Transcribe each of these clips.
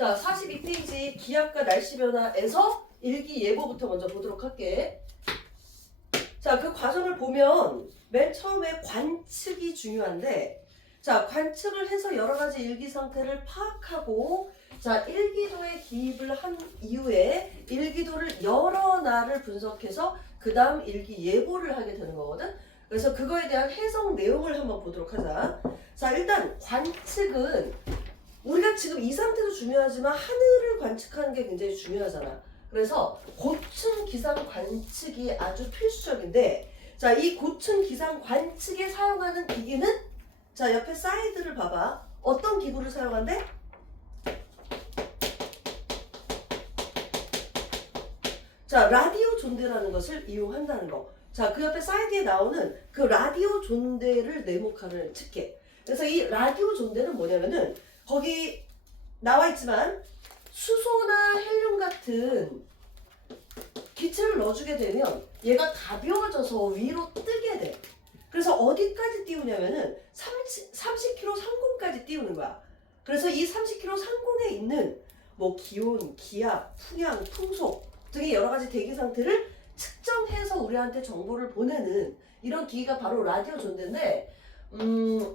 자, 42페이지 기압과 날씨 변화에서 일기예보부터 먼저 보도록 할게. 자, 그 과정을 보면 맨 처음에 관측이 중요한데, 자, 관측을 해서 여러 가지 일기 상태를 파악하고, 자, 일기도에 기입을 한 이후에 일기도를 여러 날을 분석해서 그 다음 일기예보를 하게 되는 거거든. 그래서 그거에 대한 해석 내용을 한번 보도록 하자. 자, 일단 관측은 우리가 지금 이 상태도 중요하지만 하늘을 관측하는 게 굉장히 중요하잖아. 그래서 고층 기상 관측이 아주 필수적인데, 자, 이 고층 기상 관측에 사용하는 기기는, 자, 옆에 사이드를 봐봐. 어떤 기구를 사용한대? 자, 라디오 존대라는 것을 이용한다는 거. 자, 그 옆에 사이드에 나오는 그 라디오 존대를 네모칸을 칠게. 그래서 이 라디오 존대는 뭐냐면은 거기 나와 있지만 수소나 헬륨 같은 기체를 넣어주게 되면 얘가 가벼워져서 위로 뜨게 돼. 그래서 어디까지 띄우냐면은 30km 상공까지 띄우는 거야. 그래서 이 30km 상공에 있는 뭐 기온, 기압, 풍향, 풍속 등의 여러 가지 대기 상태를 측정해서 우리한테 정보를 보내는 이런 기기가 바로 라디오 존대인데,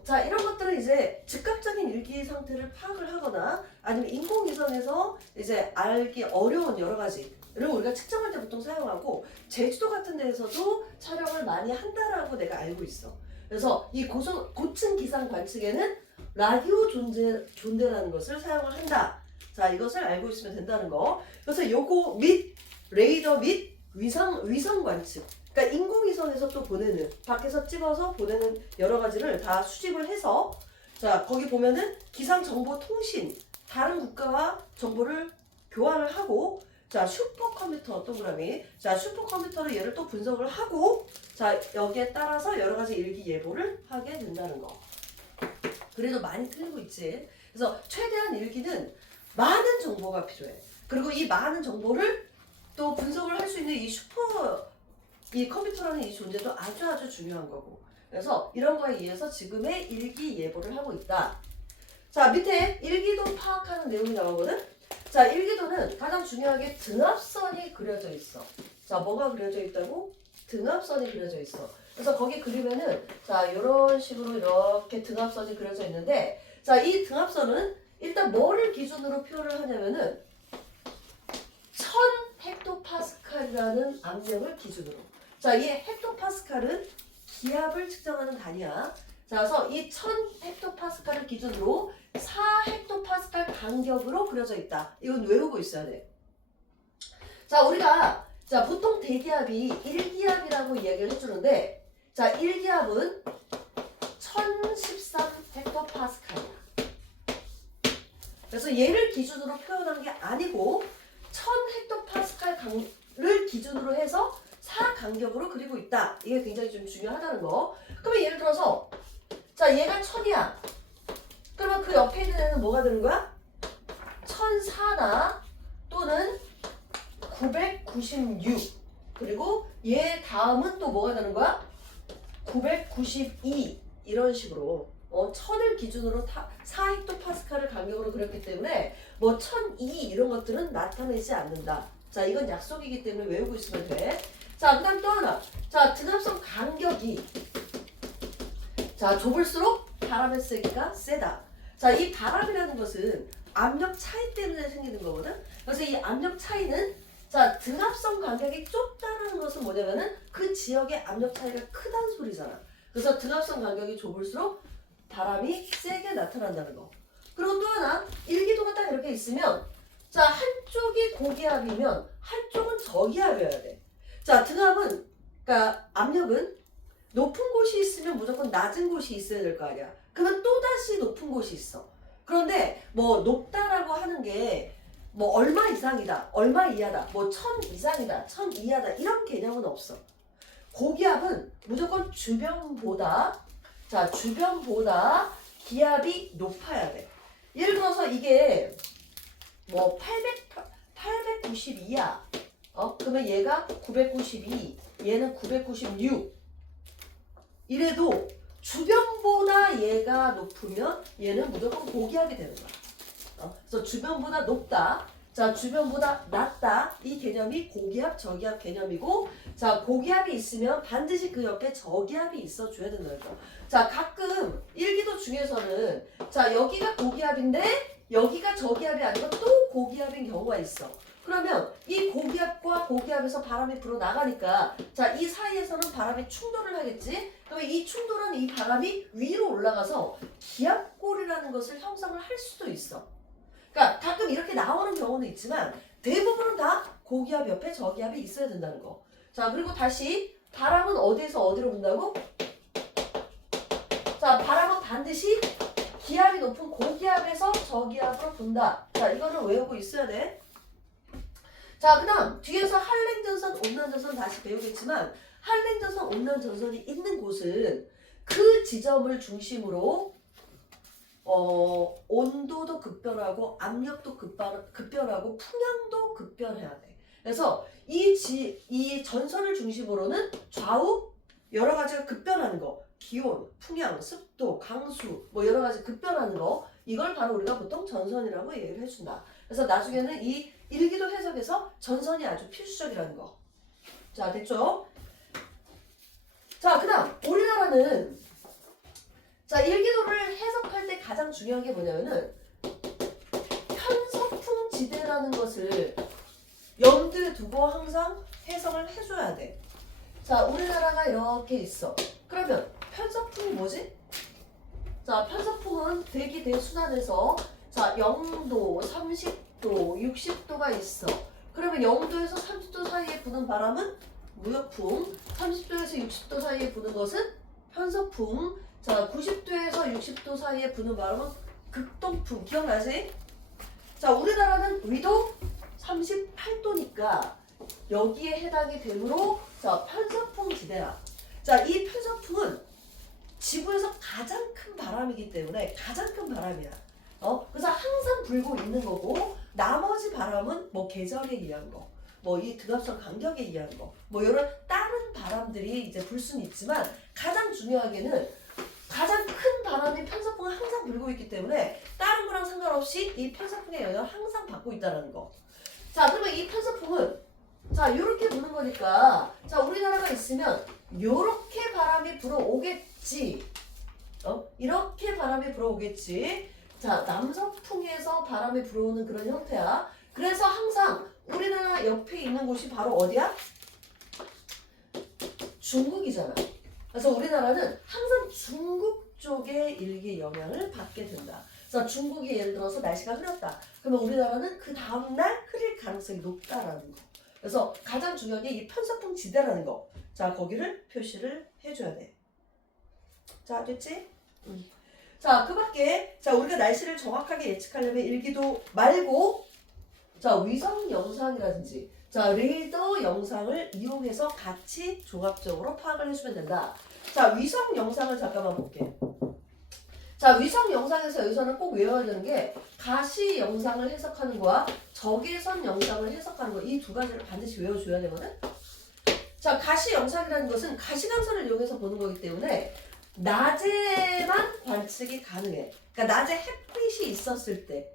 자, 이런 것들은 이제 즉각적인 일기 상태를 파악을 하거나 아니면 인공위성에서 이제 알기 어려운 여러 가지를 우리가 측정할 때 보통 사용하고, 제주도 같은 데에서도 촬영을 많이 한다라고 내가 알고 있어. 그래서 이 고층 기상 관측에는 라디오 존대라는 것을 사용을 한다. 자, 이것을 알고 있으면 된다는 거. 그래서 요거 및 레이더 및 위성 관측. 그러니까 인공위성에서 또 보내는, 밖에서 찍어서 보내는 여러 가지를 다 수집을 해서, 자, 거기 보면은 기상정보통신, 다른 국가와 정보를 교환을 하고, 자, 슈퍼컴퓨터 동그라미, 자, 슈퍼컴퓨터로 얘를 또 분석을 하고, 자, 여기에 따라서 여러 가지 일기예보를 하게 된다는 거. 그래도 많이 틀리고 있지. 그래서 최대한 일기는 많은 정보가 필요해. 그리고 이 많은 정보를 또 분석을 할 수 있는 이 컴퓨터라는 이 존재도 아주 중요한 거고. 그래서 이런 거에 의해서 지금의 일기예보를 하고 있다. 자, 밑에 일기도 파악하는 내용이 나오거든. 자, 일기도는 가장 중요하게 등압선이 그려져 있어. 자, 뭐가 그려져 있다고? 등압선이 그려져 있어. 그래서 거기 그리면은, 자, 이런 식으로 이렇게 등압선이 그려져 있는데, 자, 이 등압선은 일단 뭐를 기준으로 표현을 하냐면은 1000헥토파스칼이라는 압력을 기준으로. 자, 이 헥토파스칼은 기압을 측정하는 단위야. 자, 그래서 이 1000헥토파스칼을 기준으로 4헥토파스칼 간격으로 그려져 있다. 이건 외우고 있어야 돼. 자, 우리가 자, 보통 대기압이 1기압이라고 이야기를 해주는데, 자, 1기압은 1013헥토파스칼이야. 그래서 얘를 기준으로 표현한 게 아니고 1000헥토파스칼을 기준으로 해서 4간격으로 그리고 있다. 이게 굉장히 좀 중요하다는 거. 그러면 예를 들어서, 자, 얘가 1000이야. 그러면 그 옆에 있는 애는 뭐가 되는 거야? 1004나 또는 996. 그리고 얘 다음은 또 뭐가 되는 거야? 992. 이런 식으로 1000을 기준으로 4헥토파스칼을 간격으로 그렸기 때문에 뭐 1002 이런 것들은 나타내지 않는다. 자, 이건 약속이기 때문에 외우고 있으면 돼. 자, 그 다음 또 하나. 자, 등압선 간격이, 자, 좁을수록 바람의 세기가 세다. 자, 이 바람이라는 것은 압력 차이 때문에 생기는 거거든. 그래서 이 압력 차이는, 자, 등압선 간격이 좁다는 것은 뭐냐면은 그 지역의 압력 차이가 크다는 소리잖아. 그래서 등압선 간격이 좁을수록 바람이 세게 나타난다는 거. 그리고 또 하나, 일기도가 딱 이렇게 있으면, 자, 한쪽이 고기압이면 한쪽은 저기압이어야 돼. 자, 등압은, 그러니까 압력은 높은 곳이 있으면 무조건 낮은 곳이 있어야 될 거 아니야. 그러면 또다시 높은 곳이 있어. 그런데 뭐 높다라고 하는 게 뭐 얼마 이상이다, 얼마 이하다, 뭐 1000 이상이다, 1000 이하다 이런 개념은 없어. 고기압은 무조건 주변보다, 자, 주변보다 기압이 높아야 돼. 예를 들어서 이게 뭐 892야. 그러면 얘가 992, 얘는 996. 이래도 주변보다 얘가 높으면 얘는 무조건 고기압이 되는 거야. 그래서 주변보다 높다. 자, 주변보다 낮다. 이 개념이 고기압, 저기압 개념이고, 자, 고기압이 있으면 반드시 그 옆에 저기압이 있어줘야 된다는 거. 자, 가끔 일기도 중에서는 자, 여기가 고기압인데 여기가 저기압이 아니고 또 고기압인 경우가 있어. 그러면 이 고기압과 고기압에서 바람이 불어나가니까 자, 이 사이에서는 바람이 충돌을 하겠지? 그러면 이 충돌한 이 바람이 위로 올라가서 기압골이라는 것을 형성을 할 수도 있어. 그러니까 가끔 이렇게 나오는 경우는 있지만 대부분은 다 고기압 옆에 저기압이 있어야 된다는 거. 자, 그리고 다시 바람은 어디에서 어디로 분다고? 자, 바람은 반드시 기압이 높은 고기압에서 저기압으로 분다. 자, 이거는 외우고 있어야 돼. 자, 그 다음 뒤에서 한랭전선, 온난전선 다시 배우겠지만 한랭전선, 온난전선이 있는 곳은 그 지점을 중심으로 온도도 급변하고 압력도 급변하고 풍향도 급변해야 돼. 그래서 이 전선을 중심으로는 좌우 여러 가지가 급변하는 거, 기온, 풍향, 습도, 강수 뭐 여러 가지 급변하는 거, 이걸 바로 우리가 보통 전선이라고 얘기를 해준다. 그래서 나중에는 이 일기도 해석에서 전선이 아주 필수적이라는 거. 자, 됐죠? 자, 그 다음 우리나라는 자, 일기도를 해석할 때 가장 중요한 게 뭐냐면은 편서풍 지대라는 것을 염두에 두고 항상 해석을 해줘야 돼. 자, 우리나라가 이렇게 있어. 그러면 편서풍이 뭐지? 자, 편서풍은 대기 대순환에서 자, 0도, 30도, 60도가 있어. 그러면 0도에서 30도 사이에 부는 바람은 무역풍, 30도에서 60도 사이에 부는 것은 편서풍, 자, 90도에서 60도 사이에 부는 바람은 극동풍. 기억나지? 자, 우리나라는 위도 38도니까 여기에 해당이 되므로 자, 편서풍 지대라. 자, 이 편서풍은 지구에서 가장 큰 바람이기 때문에 가장 큰 바람이야. 그래서 항상 불고 있는 거고, 나머지 바람은 뭐 계절에 의한 거, 뭐 이 등압선 간격에 의한 거, 뭐 이런 다른 바람들이 이제 불 수는 있지만 가장 중요하게는 가장 큰 바람인 편서풍은 항상 불고 있기 때문에 다른 거랑 상관없이 이 편서풍의 영향을 항상 받고 있다는 거. 자, 그러면 이 편서풍은 자, 요렇게 부는 거니까 자, 우리나라가 있으면 요렇게 바람이 불어오겠지. 이렇게 바람이 불어오겠지. 자, 남서풍에서 바람이 불어오는 그런 형태야. 그래서 항상 우리나라 옆에 있는 곳이 바로 어디야? 중국이잖아. 그래서 우리나라는 항상 중국 쪽의 일기 영향을 받게 된다. 그래서 중국이 예를 들어서 날씨가 흐렸다. 그러면 우리나라는 그 다음날 흐릴 가능성이 높다라는 거. 그래서 가장 중요한 게 이 편서풍 지대라는 거. 자, 거기를 표시를 해줘야 돼. 자, 됐지? 자, 그 밖에 자, 우리가 날씨를 정확하게 예측하려면 일기도 말고 자, 위성 영상이라든지 자, 레이더 영상을 이용해서 같이 종합적으로 파악을 해주면 된다. 자, 위성 영상을 잠깐만 볼게. 자, 위성 영상에서 여기서는 꼭 외워야 되는 게 가시 영상을 해석하는 거와 적외선 영상을 해석하는 거, 이 두 가지를 반드시 외워줘야 되거든. 자, 가시 영상이라는 것은 가시광선을 이용해서 보는 거기 때문에 낮에만 관측이 가능해. 그러니까 낮에 햇빛이 있었을 때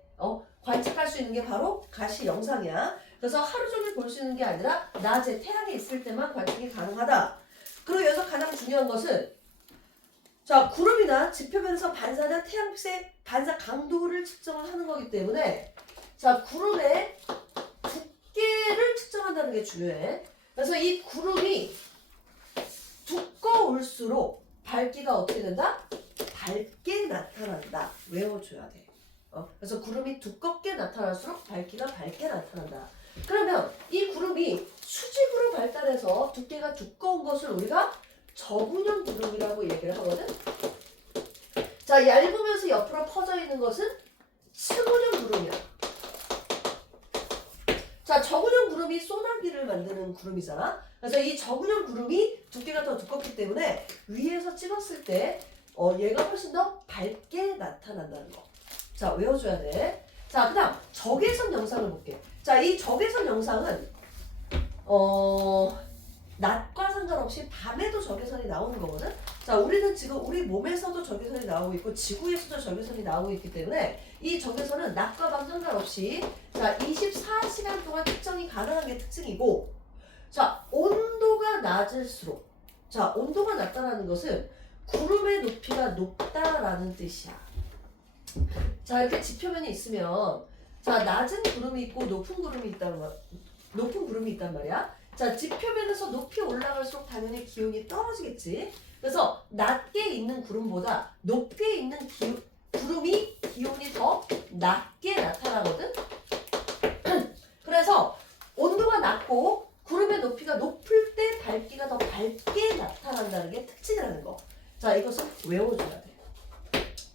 관측할 수 있는 게 바로 가시 영상이야. 그래서 하루 종일 볼 수 있는 게 아니라 낮에 태양이 있을 때만 관측이 가능하다. 그리고 여기서 가장 중요한 것은 자, 구름이나 지표면에서 반사된 태양빛의 반사 강도를 측정을 하는 거기 때문에 자, 구름의 두께를 측정한다는 게 중요해. 그래서 이 구름이 두꺼울수록 밝기가 어떻게 된다? 밝게 나타난다. 외워줘야 돼. 그래서 구름이 두껍게 나타날수록 밝기가 밝게 나타난다. 그러면 이 구름이 수직으로 발달해서 두께가 두꺼운 것을 우리가 저군형 구름이라고 얘기를 하거든. 자, 얇으면서 옆으로 퍼져 있는 것은 측은형 구름이야. 자, 저군형 구름이 소나기를 만드는 구름이잖아. 그래서 이 저군형 구름이 두께가 더 두껍기 때문에 위에서 찍었을 때 얘가 훨씬 더 밝게 나타난다는 거. 자, 외워줘야 돼. 자, 그 다음 적외선 영상을 볼게. 자, 이 적외선 영상은 낮과 상관없이 밤에도 적외선이 나오는 거거든. 자, 자, 우리는 지금 우리 몸에서도 적외선이 나오고 있고 지구에서도 적외선이 나오고 있기 때문에 이 적외선은 낮과 밤 상관없이 자, 24시간 동안 측정이 가능한 게 특징이고, 자, 온도가 낮을수록, 자, 온도가 낮다라는 것은 구름의 높이가 높다라는 뜻이야. 자, 이렇게 지표면이 있으면 자, 낮은 구름이 있고 높은 구름이 있단 말이야. 자, 지표면에서 높이 올라갈수록 당연히 기온이 떨어지겠지. 그래서 낮게 있는 구름보다 높게 있는 구름이 기온이 더 낮게 나타나거든. 그래서 온도가 낮고 구름의 높이가 높을 때 밝기가 더 밝게 나타난다는 게 특징이라는 거. 자, 이것을 외워줘야 돼.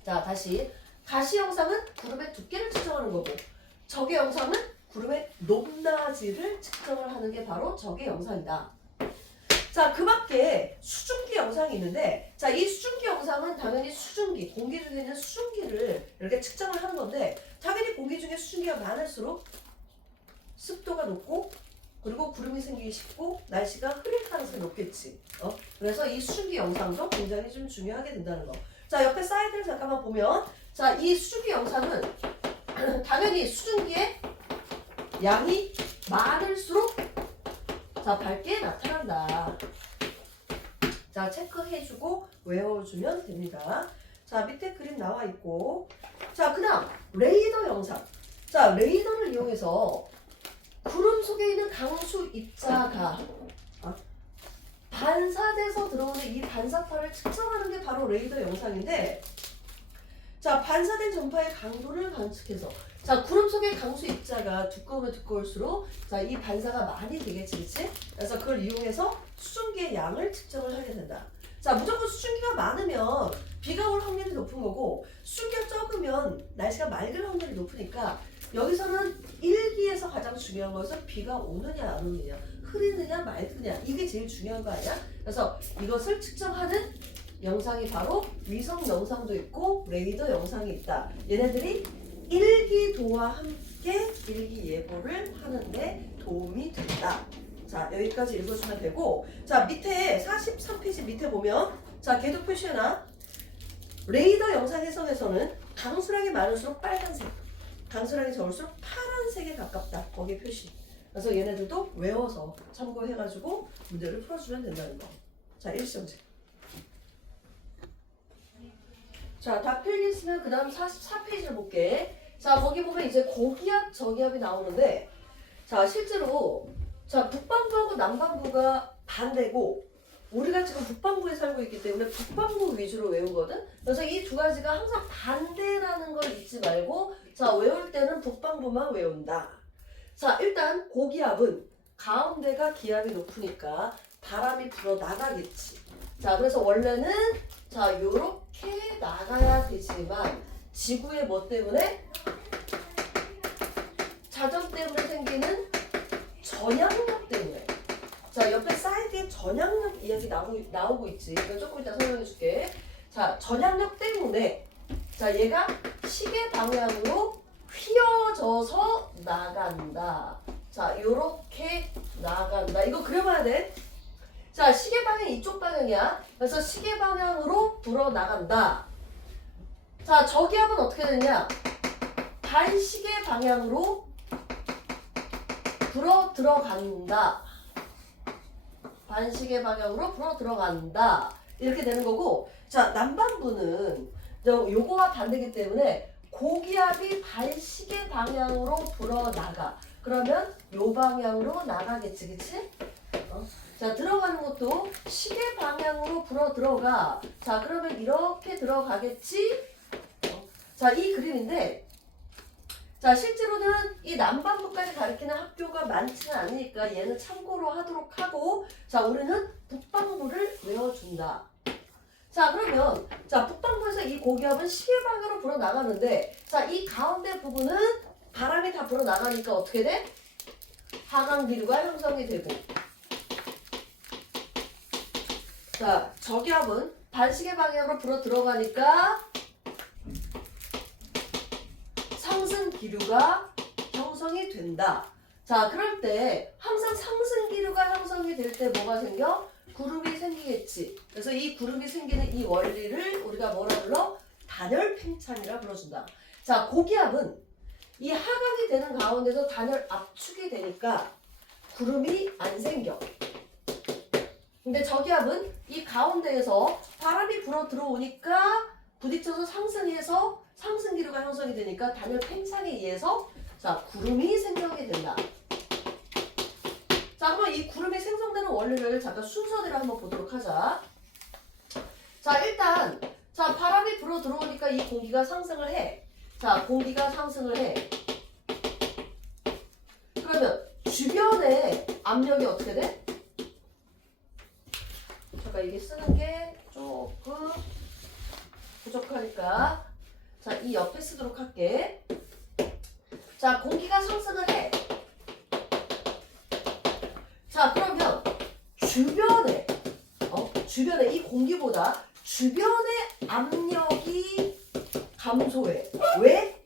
자, 다시 가시 영상은 구름의 두께를 측정하는 거고, 적외 영상은 구름의 높낮이를 측정을 하는 게 바로 적외 영상이다. 자, 그 밖에 수증기 영상이 있는데, 자, 이 수증기 영상은 당연히 수증기, 공기 중에 있는 수증기를 이렇게 측정을 하는 건데, 당연히 공기 중에 수증기가 많을수록 습도가 높고, 그리고 구름이 생기기 쉽고, 날씨가 흐릴 가능성이 높겠지. 그래서 이 수증기 영상도 굉장히 좀 중요하게 된다는 거. 자, 옆에 사이드를 잠깐만 보면, 자, 이 수증기 영상은 당연히 수증기의 양이 많을수록 자, 밝게 나타난다. 자, 체크해주고 외워주면 됩니다. 자, 밑에 그림 나와 있고, 자, 그 다음 레이더 영상. 자, 레이더를 이용해서 구름 속에 있는 강수 입자가 반사돼서 들어오는 이 반사파를 측정하는 게 바로 레이더 영상인데, 자, 반사된 전파의 강도를 관측해서, 자, 구름 속의 강수 입자가 두꺼우면 두꺼울수록 자, 이 반사가 많이 되겠지, 그치? 그래서 그걸 이용해서 수증기의 양을 측정을 하게 된다. 자, 무조건 수증기가 많으면 비가 올 확률이 높은 거고, 수증기가 적으면 날씨가 맑을 확률이 높으니까, 여기서는 일기에서 가장 중요한 것은 비가 오느냐 안 오느냐, 흐리느냐 맑으냐, 이게 제일 중요한 거 아니야? 그래서 이것을 측정하는 영상이 바로 위성 영상도 있고 레이더 영상이 있다. 얘네들이 일기도와 함께 일기예보를 하는데 도움이 된다. 자, 여기까지 읽어주면 되고, 자, 밑에 43페이지 밑에 보면, 자, 걔도 표시해놔. 레이더 영상 해석에서는 강수량이 많을수록 빨간색, 강수량이 적을수록 파란색에 가깝다. 거기에 표시. 그래서 얘네들도 외워서 참고해가지고 문제를 풀어주면 된다는 거. 자, 일시정책. 자, 다 필기했으면 그 다음 44페이지를 볼게. 자, 거기 보면 이제 고기압, 저기압이 나오는데, 자, 실제로, 자, 북반구하고 남반구가 반대고, 우리가 지금 북반구에 살고 있기 때문에 북반구 위주로 외우거든? 그래서 이 두 가지가 항상 반대라는 걸 잊지 말고, 자, 외울 때는 북반구만 외운다. 자, 일단 고기압은 가운데가 기압이 높으니까 바람이 불어 나가겠지. 자, 그래서 원래는 자, 요렇게 나가야 되지만 지구의 뭐 때문에? 자전 때문에 생기는 전향력 때문에. 자, 옆에 사이드에 전향력 이야기 나오고 있지. 이거 조금 이따 설명해 줄게. 자, 전향력 때문에 자, 얘가 시계 방향으로 휘어져서 나간다. 자, 요렇게 나간다. 이거 그려봐야 돼. 자, 시계 방향이 이쪽 방향이야. 그래서 시계 방향으로 불어 나간다. 자, 저기압은 어떻게 되냐? 반시계 방향으로 불어 들어간다. 반시계 방향으로 불어 들어간다. 이렇게 되는 거고, 자, 남반부는 요거와 반대이기 때문에 고기압이 반시계 방향으로 불어 나가. 그러면 요 방향으로 나가겠지, 그치? 자, 들어가는 것도 시계 방향으로 불어 들어가. 자, 그러면 이렇게 들어가겠지? 자, 이 그림인데, 자, 실제로는 이 남반부까지 가리키는 학교가 많지는 않으니까 얘는 참고로 하도록 하고, 자, 우리는 북반부를 외워준다. 자, 그러면, 자, 북반부에서 이 고기압은 시계 방향으로 불어 나가는데, 자, 이 가운데 부분은 바람이 다 불어 나가니까 어떻게 돼? 하강 기류가 형성이 되고, 자, 저기압은 반시계 방향으로 불어 들어가니까 상승 기류가 형성이 된다. 자, 그럴 때 항상 상승기류가 형성이 될 때 뭐가 생겨? 구름이 생기겠지. 그래서 이 구름이 생기는 이 원리를 우리가 뭐라 불러? 단열 팽창이라 불러준다. 자, 고기압은 이 하강이 되는 가운데서 단열 압축이 되니까 구름이 안 생겨. 근데 저기압은 이 가운데에서 바람이 불어 들어오니까 부딪혀서 상승해서 상승기류가 형성이 되니까 단열 팽창에 의해서 자, 구름이 생성이 된다. 자, 그럼 이 구름이 생성되는 원리를 잠깐 순서대로 한번 보도록 하자. 자, 일단 자, 바람이 불어 들어오니까 이 공기가 상승을 해. 자, 공기가 상승을 해. 그러면 주변의 압력이 어떻게 돼? 잠깐 이게 쓰는 게 조금 부족하니까 자, 이 옆에 쓰도록 할게. 자, 공기가 상승을 해. 자, 그러면 주변에 이 공기보다 주변의 압력이 감소해. 왜?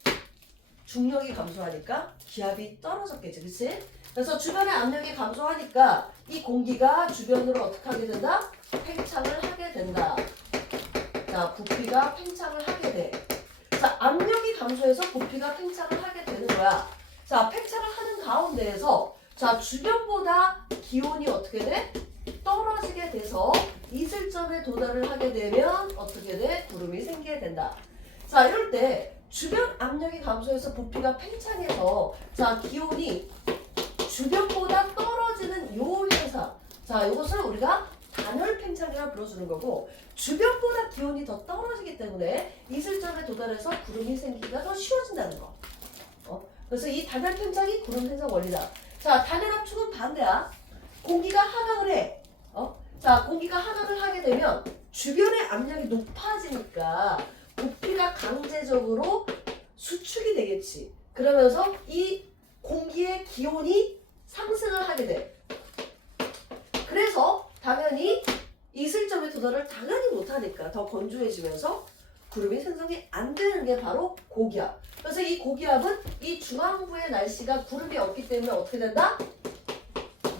중력이 감소하니까 기압이 떨어졌겠지, 그치? 그래서 주변의 압력이 감소하니까 이 공기가 주변으로 어떻게 하게 된다? 팽창을 하게 된다. 자, 부피가 팽창을 하게 돼. 자, 압력이 감소해서 부피가 팽창을 하게 되는 거야. 자, 팽창을 하는 가운데에서 자, 주변보다 기온이 어떻게 돼? 떨어지게 돼서 이슬점에 도달을 하게 되면 어떻게 돼? 구름이 생기게 된다. 자, 이럴 때 주변 압력이 감소해서 부피가 팽창해서 자, 기온이 주변보다 떨어지는 요 현상. 자, 이것을 우리가 단열 팽창이라고 불러주는 거고 주변보다 기온이 더 떨어지기 때문에 이슬점에 도달해서 구름이 생기기가 더 쉬워진다는 거. 그래서 이 단열 팽창이 구름 생성 원리다. 자, 단열 압축은 반대야. 공기가 하강을 해. 자, 공기가 하강을 하게 되면 주변의 압력이 높아지니까 부피가 강제적으로 수축이 되겠지. 그러면서 이 공기의 기온이 상승을 하게 돼. 그래서 당연히 이슬점의 도달을 당연히 못하니까 더 건조해지면서 구름이 생성이 안 되는 게 바로 고기압. 그래서 이 고기압은 이 중앙부의 날씨가 구름이 없기 때문에 어떻게 된다?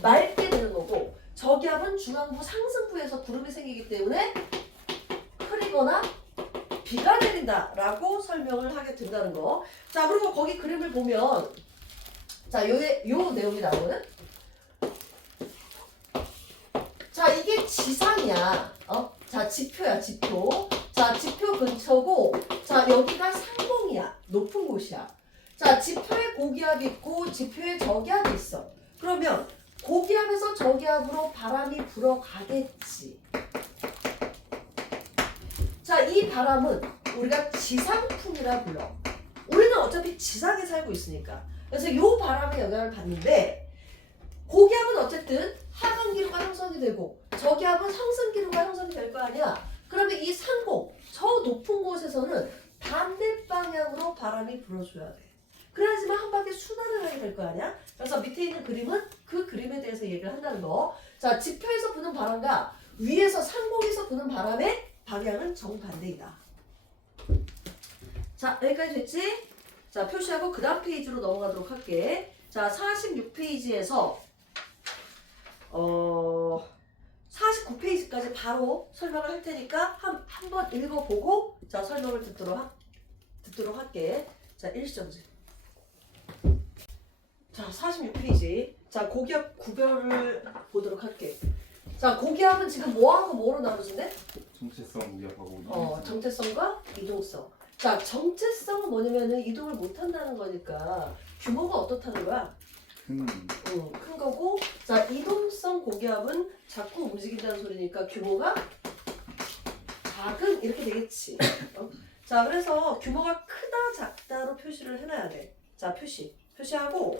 맑게 되는 거고 저기압은 중앙부 상승부에서 구름이 생기기 때문에 흐리거나 비가 내린다 라고 설명을 하게 된다는 거. 자, 그리고 거기 그림을 보면 자, 요 내용이 나오거든. 자, 이게 지상이야. 자, 지표야, 지표. 자, 지표 근처고 자, 여기가 상공이야. 높은 곳이야. 자, 지표에 고기압이 있고 지표에 저기압이 있어. 그러면 고기압에서 저기압으로 바람이 불어가겠지. 자, 이 바람은 우리가 지상풍이라 불러. 우리는 어차피 지상에 살고 있으니까. 그래서 이 바람의 영향을 받는데 고기압은 어쨌든 하강기류가 형성이 되고 저기압은 상승기류가 형성이 될 거 아니야. 그러면 이 상공, 저 높은 곳에서는 반대 방향으로 바람이 불어줘야 돼. 그래야지만 한 바퀴 순환을 하게 될 거 아니야. 그래서 밑에 있는 그림은 그 그림에 대해서 얘기를 한다는 거. 자, 지표에서 부는 바람과 위에서 상공에서 부는 바람의 방향은 정반대이다. 자, 여기까지 됐지? 자, 표시하고 그 다음 페이지로 넘어가도록 할게. 자, 46페이지에서 49페이지까지 바로 설명을 할 테니까 한번 읽어보고 자, 설명을 듣도록 할게. 자, 일시정지. 자, 46페이지. 자, 고기압 구별을 보도록 할게. 자, 고기압은 지금 뭐하고 뭐로 나눠진대? 정체성 고기압하고 이동성. 정체성과 이동성. 자, 정체성은 뭐냐면은 이동을 못 한다는 거니까 규모가 어떻다는 거야? 큰 거고, 자, 이동성 고기압은 자꾸 움직인다는 소리니까 규모가 작은 이렇게 되겠지. 자, 그래서 규모가 크다 작다로 표시를 해놔야 돼. 자, 표시하고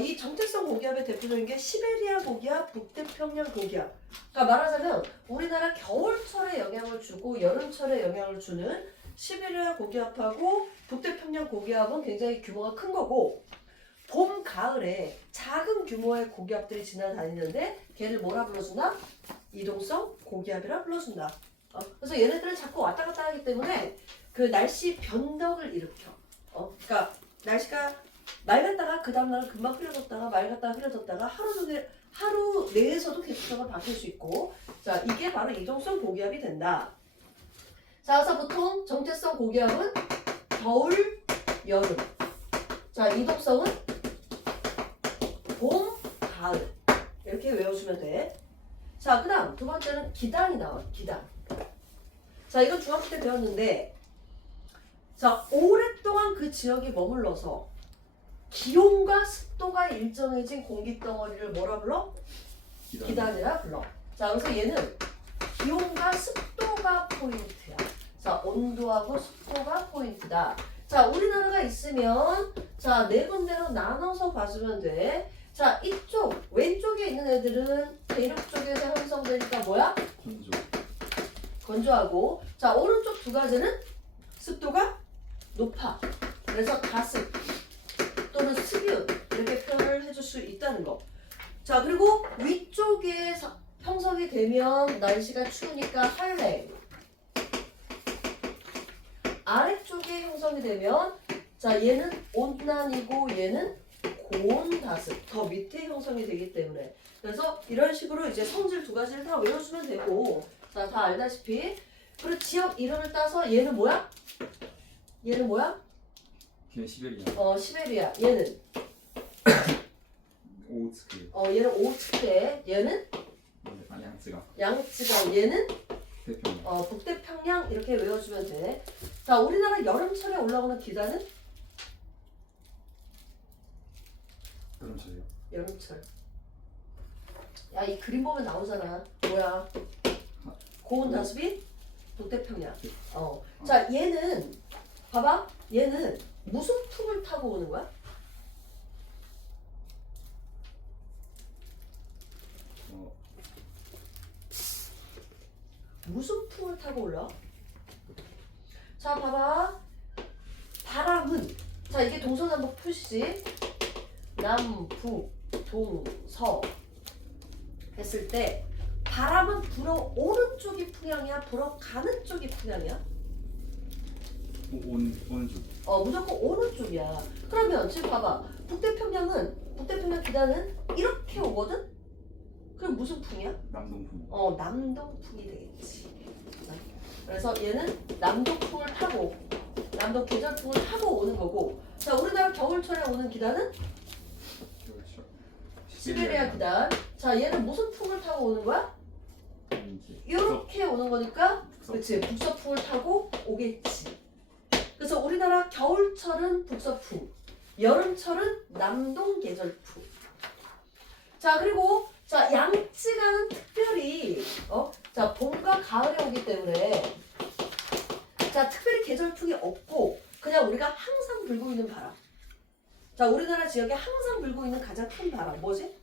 이 정체성 고기압의 대표적인 게 시베리아 고기압, 북태평양 고기압. 그러니까 말하자면 우리나라 겨울철에 영향을 주고 여름철에 영향을 주는 시베리아 고기압하고 북태평양 고기압은 굉장히 규모가 큰 거고 봄, 가을에 작은 규모의 고기압들이 지나다니는데 걔를 뭐라 불러준다? 이동성 고기압이라 불러준다. 그래서 얘네들은 자꾸 왔다 갔다 하기 때문에 그 날씨 변덕을 일으켜. 그러니까 날씨가 맑았다가 그 다음날 금방 흐려졌다가 맑았다가 흐려졌다가 하루 내에서도 계속적으로 바뀔 수 있고, 자 이게 바로 이동성 고기압이 된다. 자 그래서 보통 정체성 고기압은 겨울, 여름. 자 이동성은 봄, 가을. 이렇게 외워주면 돼. 자 그 다음 두 번째는 기단이 나와. 기단. 자 이건 중학교 때 배웠는데, 자 오랫동안 그 지역에 머물러서 기온과 습도가 일정해진 공기덩어리를 뭐라 불러? 기단이라 불러. 자 그래서 얘는 기온과 습도가 포인트야. 자 온도하고 습도가 포인트다. 자 우리나라가 있으면 자 네 군데로 나눠서 봐주면 돼. 자 이쪽 왼쪽에 있는 애들은 대륙 쪽에서 형성되니까 뭐야? 건조. 건조하고, 자 오른쪽 두 가지는 습도가 높아. 그래서 가습 또는 습윤 이렇게 표현을 해줄 수 있다는 거. 자 그리고 위쪽에 형성이 되면 날씨가 추우니까 한랭, 아래쪽에 형성이 되면 자 얘는 온난이고 얘는 고온다습, 더 밑에 형성이 되기 때문에, 그래서 이런 식으로 이제 성질 두 가지를 다 외워주면 되고, 자 다 알다시피 그리고 지역 이름을 따서 얘는 뭐야? 얘는 뭐야? 걔 시베리아. 시베리아. 얘는 오츠크. 얘는 오츠케. 얘는 아니 양쯔가. 양쯔강. 얘는 대평양. 북태평양. 이렇게 외워주면 돼. 자 우리나라 여름철에 올라오는 기단은 여름철이요. 여름철. 야 이 그림 보면 나오잖아. 뭐야? 고온 다습이 북태평양. 자 얘는 봐봐. 얘는 무슨 풍을 타고 오는 거야? 무슨 풍을 타고 올라? 자 봐봐. 바람은 자 이게 동서남북 표시지. 남북 동서 했을 때 바람은 불어오는 쪽이 풍향이야? 불어가는 쪽이 풍향이야? 오는 쪽. 무조건 오는 쪽이야. 그러면 지금 봐봐. 북태평양 기단은 이렇게 오거든? 그럼 무슨 풍이야? 남동풍. 남동풍이 되겠지. 그래서 얘는 남동풍을 타고, 남동 계절풍을 타고 오는 거고, 자 우리나라 겨울철에 오는 기단은 그렇죠. 시베리아 기단. 자 얘는 무슨 풍을 타고 오는 거야? 이렇게 오는 거니까, 그치, 북서풍을 타고 오겠지. 그래서 우리나라 겨울철은 북서풍, 여름철은 남동 계절풍. 자 그리고 자 양쯔강은 특별히 자 봄과 가을에 오기 때문에 자 특별히 계절풍이 없고 그냥 우리가 항상 불고 있는 바람. 자 우리나라 지역에 항상 불고 있는 가장 큰 바람 뭐지?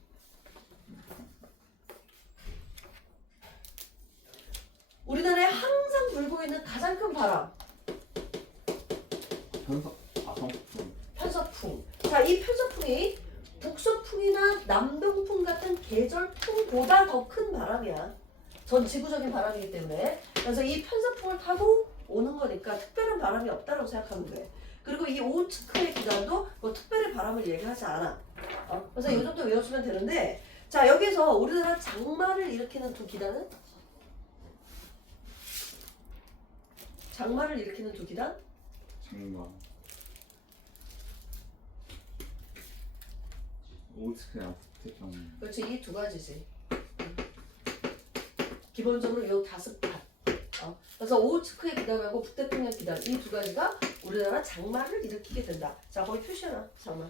우리나라에 항상 불고 있는 가장 큰 바람. 편서풍. 편서풍. 자 이 편서풍이 북서풍이나 남동풍 같은 계절풍보다 더 큰 바람이야. 전 지구적인 바람이기 때문에. 그래서 이 편서풍을 타고 오는 거니까 특별한 바람이 없다고 생각하면 돼. 그리고 이 오츠크의 기단도 뭐 특별히 바람을 얘기하지 않아. 그래서 이 정도 외워주면 되는데, 자 여기서 우리나라 장마를 일으키는 두 기단은? 장마를 일으키는 두 기단? 장마. 오츠크랑 북태평양. 그렇지, 이 두 가지지. 기본적으로 요 다섯 판. 그래서 오츠크의 기단하고 북태평양 기단 이 두 가지가 우리나라 장마를 일으키게 된다. 자 거기 표시해놔. 장마.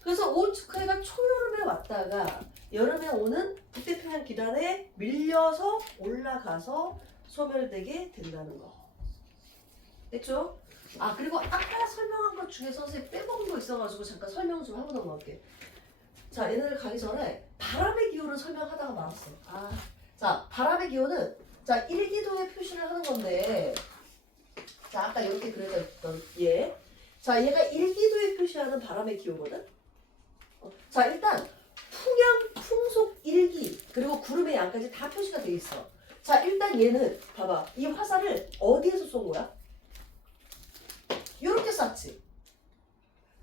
그래서 오츠크해가 초여름에 왔다가 여름에 오는 북태평양 기단에 밀려서 올라가서 소멸되게 된다는 거. 됐죠? 그리고 아까 설명한 것 중에서 선생님 빼먹은 거 있어가지고 잠깐 설명 좀 하고 넘어갈게. 자 얘네들 가기 전에 바람의 기호를 설명하다가 말았어. 자 바람의 기호는 자 일기도에 표시를 하는 건데, 자 아까 이렇게 그려져 있던 얘. 자 얘가 일기도에 표시하는 바람의 기호거든. 자 일단 풍향, 풍속, 일기 그리고 구름의 양까지 다 표시가 돼 있어. 자 일단 얘는 봐봐. 이 화살을 어디에서 쏜 거야? 요렇게 쌌지.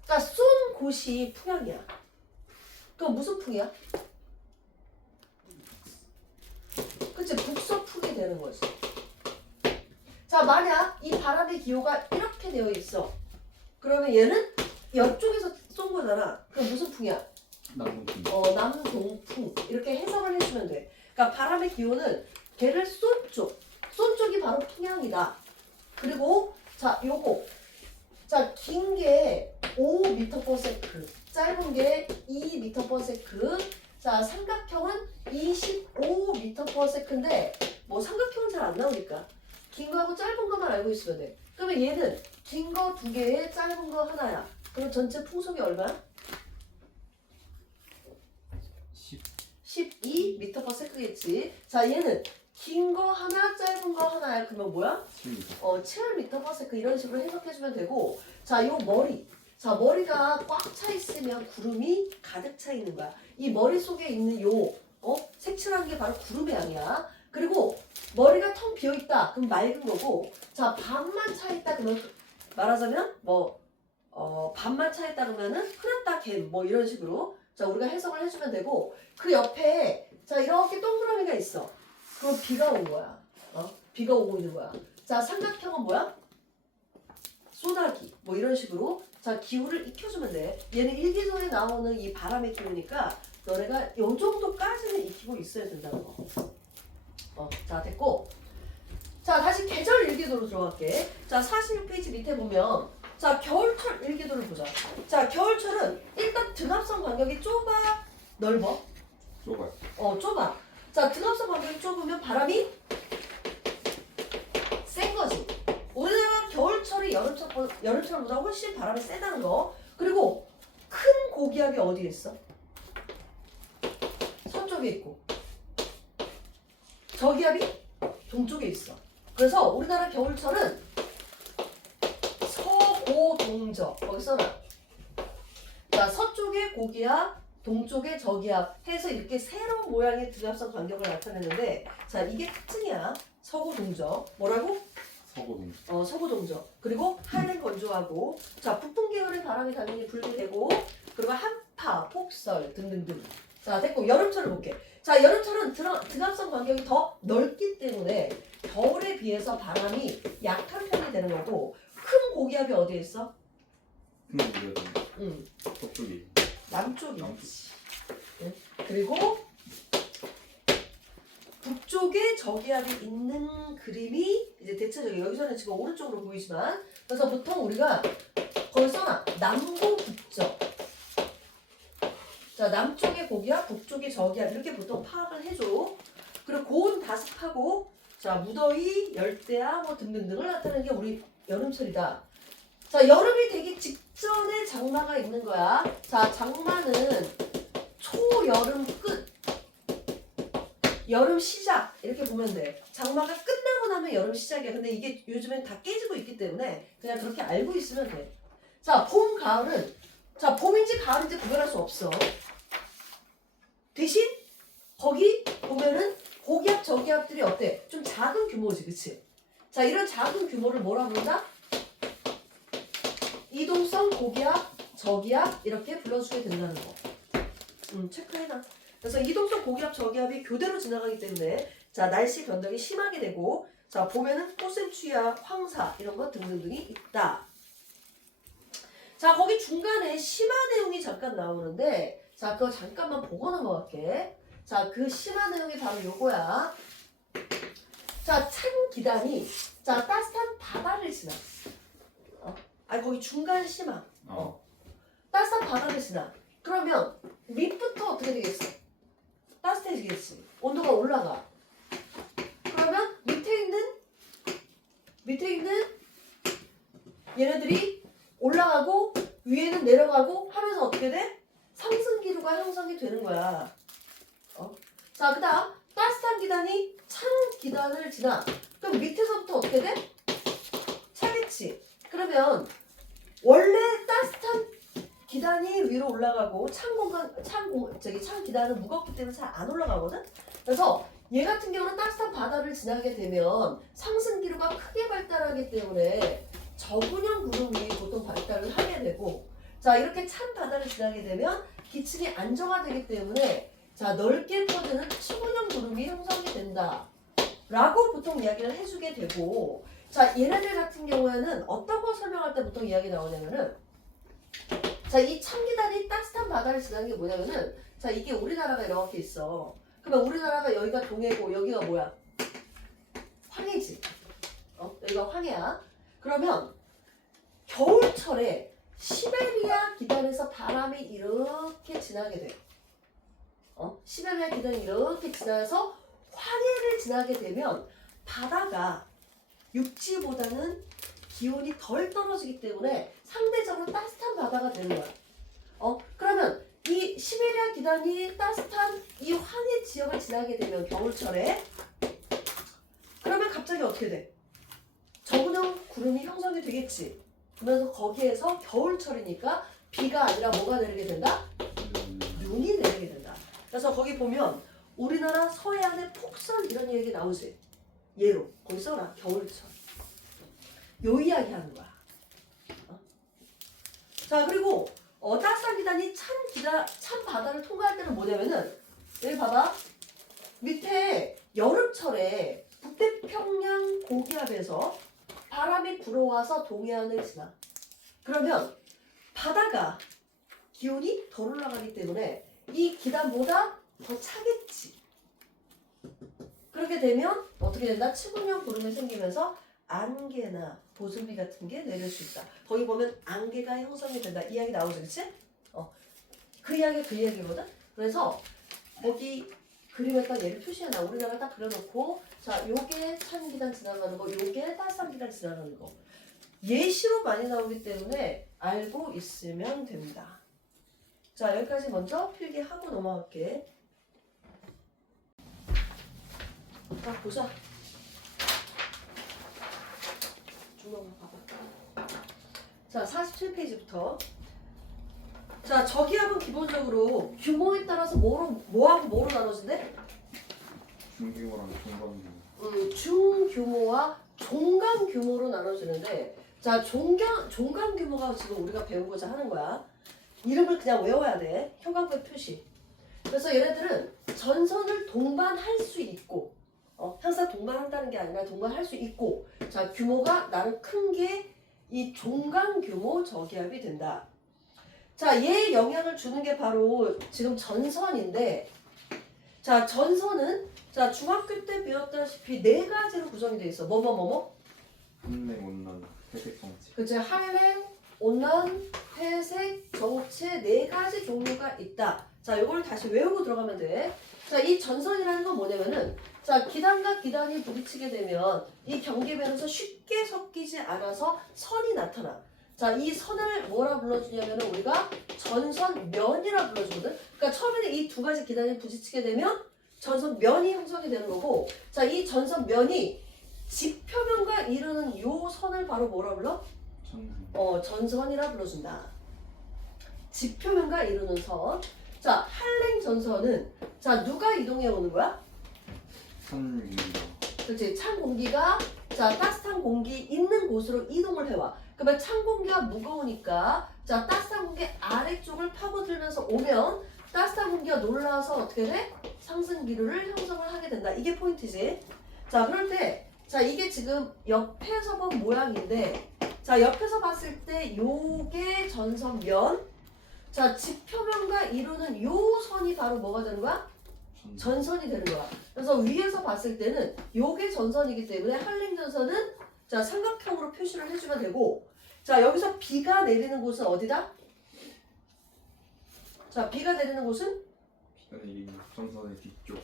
그러니까 쏜 곳이 풍향이야. 그럼 무슨 풍이야? 그치? 북서풍이 되는 거지. 자, 만약 이 바람의 기호가 이렇게 되어 있어. 그러면 얘는 옆쪽에서 쏜 거잖아. 그럼 무슨 풍이야? 남동풍. 남동풍. 이렇게 해석을 해주면 돼. 그러니까 바람의 기호는 걔를 쏜 쪽. 쏜 쪽이 바로 풍향이다. 그리고 자, 요거. 자, 긴 게 5m/s. 짧은 게 2m/s. 자, 삼각형은 25m/s인데 뭐 삼각형은 잘 안 나오니까 긴 거하고 짧은 거만 알고 있으면 돼. 그러면 얘는 긴 거 2개에 짧은 거 하나야. 그럼 전체 풍속이 얼마야? 12m/s겠지. 자, 얘는 긴 거 하나, 짧은 거 하나야. 그러면 뭐야? 10m. 7m/s 이런 식으로 해석해주면 되고, 자, 요 머리. 자, 머리가 꽉 차 있으면 구름이 가득 차 있는 거야. 이 머리 속에 있는 요 색칠한 게 바로 구름의 양이야. 그리고 머리가 텅 비어 있다. 그럼 맑은 거고, 자, 반만 차 있다. 그러면 말하자면 반만 차 있다 그러면은 흐렸다 갬 뭐 이런 식으로 자 우리가 해석을 해주면 되고 그 옆에 자 이렇게 동그라미가 있어. 그럼 비가 온 거야. 비가 오고 있는 거야. 자 삼각형은 뭐야? 소나기 뭐 이런 식으로 자 기후를 익혀주면 돼. 얘는 일기도에 나오는 이 바람의 기후니까 너네가 요 정도까지는 익히고 있어야 된다는 거. 자 됐고 자 다시 계절 일기도로 들어갈게. 자 46페이지 밑에 보면 자 겨울철 일기도를 보자. 자 겨울철은 일단 등압선 간격이 좁아 넓어? 좁아요. 좁아. 자 등압선 간격이 좁으면 바람이 센 거지. 우리나라 겨울철이 여름철보다 훨씬 바람이 세다는 거. 그리고 큰 고기압이 어디에 있어? 서쪽에 있고 저기압이 동쪽에 있어. 그래서 우리나라 겨울철은 서고동저 거기 써놔. 자 서쪽에 고기압 동쪽에 저기압 해서 이렇게 세로운 모양의 등압선 간격을 나타내는데 자 이게 특징이야. 서고동저 뭐라고? 서고동. 서고동저. 그리고 하늘은 건조하고 자 북풍 계열의 바람이 당연히 불게 되고 그리고 한파, 폭설 등등등. 자 됐고 여름철을 볼게. 자 여름철은 등압선 간격이 더 넓기 때문에 겨울에 비해서 바람이 약한 편이 되는 거고 큰 고기압이 어디에 있어? 큰 고기압은 서쪽이. 남쪽이 있지. 그리고 북쪽에 저기압이 있는 그림이 이제 대체적인 여기서는 지금 오른쪽으로 보이지만 그래서 보통 우리가 거기 써놔. 남고 북쪽. 자 남쪽에 고기압 북쪽에 저기압 이렇게 보통 파악을 해줘. 그리고 고온 다습하고 자 무더위 열대야 뭐 등등등을 나타내는 게 우리 여름철이다. 자 여름이 되기 직전에 장마가 있는 거야. 자 장마는 초여름 끝 여름 시작 이렇게 보면 돼. 장마가 끝나고 나면 여름 시작이야. 근데 이게 요즘엔 다 깨지고 있기 때문에 그냥 그렇게 알고 있으면 돼. 자 봄 가을은 자 봄인지 가을인지 구별할 수 없어. 대신 거기 보면은 고기압 저기압들이 어때? 좀 작은 규모지 그치? 자 이런 작은 규모를 뭐라 부른다? 이동성 고기압 저기압 이렇게 불러주게 된다는 거. 체크해놔. 그래서 이동성 고기압 저기압이 교대로 지나가기 때문에 자 날씨 변동이 심하게 되고 자 봄에는 꽃샘추위와 황사 이런 것 등등등이 있다. 자 거기 중간에 심화 내용이 잠깐 나오는데 자 그거 잠깐만 보고 넘어갈게. 자 그 심화 내용이 바로 요거야. 자 찬 기단이 자 따뜻한 바다를 지나. 거기 중간 심화. 따뜻한 바다를 지나. 그러면 밑부터 어떻게 되겠어? 따뜻해지겠지. 온도가 올라가. 그러면 밑에 있는 얘네들이 올라가고 위에는 내려가고 하면서 어떻게 돼? 상승기류가 형성이 되는 거야. 자, 그 다음 따뜻한 기단이 찬 기단을 지나. 그럼 밑에서부터 어떻게 돼? 차겠지. 그러면 원래 따뜻한 기단이 위로 올라가고 찬 기단은 무겁기 때문에 잘 안 올라가거든. 그래서 얘 같은 경우는 따뜻한 바다를 지나게 되면 상승기류가 크게 발달하기 때문에 저군형 구름이 보통 발달을 하게 되고, 자 이렇게 찬 바다를 지나게 되면 기층이 안정화되기 때문에 자 넓게 퍼지는 추군형 구름이 형성이 된다 라고 보통 이야기를 해주게 되고, 자 얘네들 같은 경우에는 어떤 거 설명할 때 보통 이야기 나오냐면은, 자 이 찬기단이 따뜻한 바다를 지나는 게 뭐냐면은, 자 이게 우리나라가 이렇게 있어. 그러면 우리나라가 여기가 동해고 여기가 뭐야? 황해지. 여기가 황해야. 그러면 겨울철에 시베리아 기단에서 바람이 이렇게 지나게 돼. 시베리아 기단이 이렇게 지나서 황해를 지나게 되면 바다가 육지보다는 기온이 덜 떨어지기 때문에 상대적으로 따뜻한 바다가 되는 거야. 그러면 이 시베리아 기단이 따뜻한 이 황해 지역을 지나게 되면 겨울철에, 그러면 갑자기 어떻게 돼? 저군형 구름이 형성이 되겠지. 그러면서 거기에서 겨울철이니까 비가 아니라 뭐가 내리게 된다? 눈이 내리게 된다. 그래서 거기 보면 우리나라 서해안의 폭설 이런 얘기 나오지. 예로 거기 써라. 겨울철. 요 이야기 하는 거야. 자 그리고 따뜻한 기단이 찬 바다를 통과할 때는 뭐냐면은, 여기 봐봐. 밑에 여름철에 북태평양 고기압에서 바람이 불어와서 동해안을 지나. 그러면 바다가 기온이 덜 올라가기 때문에 이 기단보다 더 차겠지. 그렇게 되면 어떻게 된다? 추군형 구름이 생기면서 안개나 보슬비 같은 게 내릴 수 있다. 거기 보면 안개가 형성이 된다. 이야기 나오죠, 그치? 그 이야기가 그 이야기거든? 그래서 거기 그림에 딱 얘를 표시해놔. 우리나라 딱 그려놓고, 자, 요게 찬 기단 지나가는 거, 요게 따뜻한 기단 지나가는 거. 예시로 많이 나오기 때문에 알고 있으면 됩니다. 자, 여기까지 먼저 필기하고 넘어갈게. 자, 보자. 중간으로 봐봐. 자, 47페이지부터. 자, 저기압은 기본적으로 규모에 따라서 뭐하고 뭐로 나눠진대? 중규모랑 종강규모. 중규모와 종강 규모로 나눠지는데, 자, 종강 규모가 지금 우리가 배우고자 하는 거야. 이름을 그냥 외워야 돼. 형광펜 표시. 그래서 얘네들은 전선을 동반할 수 있고, 항상 동반한다는 게 아니라 동반할 수 있고, 자, 규모가 나름 큰 게 이 종강 규모 저기압이 된다. 자, 얘 영향을 주는 게 바로 지금 전선인데, 자, 전선은 자 중학교 때 배웠다시피 네 가지로 구성이 돼 있어. 한랭, 온난, 회색, 정체. 그치? 한랭, 온난, 회색, 정체 네 가지 종류가 있다. 자, 요걸 다시 외우고 들어가면 돼. 자, 이 전선이라는 건 뭐냐면은, 자, 기단과 기단이 부딪히게 되면 이 경계면에서 쉽게 섞이지 않아서 선이 나타나. 자, 이 선을 뭐라 불러주냐면은 우리가 전선면이라 불러주거든. 그러니까 처음에는 이 두 가지 기단이 부딪히게 되면 전선면이 형성이 되는 거고, 자, 이 전선면이 지표면과 이루는 요 선을 바로 뭐라 불러? 전선이라 불러준다. 지표면과 이루는 선. 자, 한랭 전선은 자 누가 이동해 오는 거야? 선유가. 그렇지. 찬 공기가 자 따뜻한 공기 있는 곳으로 이동을 해와. 그러면 찬 공기가 무거우니까 자 따뜻한 공기 아래쪽을 파고들면서 오면 따뜻한 공기가 놀라서 어떻게 돼? 상승 기류를 형성을 하게 된다. 이게 포인트지. 자, 그럴 때 자 이게 지금 옆에서 본 모양인데, 자 옆에서 봤을 때 요게 전선면, 자 지표면과 이루는 요 선이 바로 뭐가 되는 거야? 전선이 되는 거야. 그래서 위에서 봤을 때는 요게 전선이기 때문에 한랭 전선은 자 삼각형으로 표시를 해주면 되고, 자 여기서 비가 내리는 곳은 어디다? 자 비가 내리는 곳은? 비가 내리는 전선의 뒤쪽.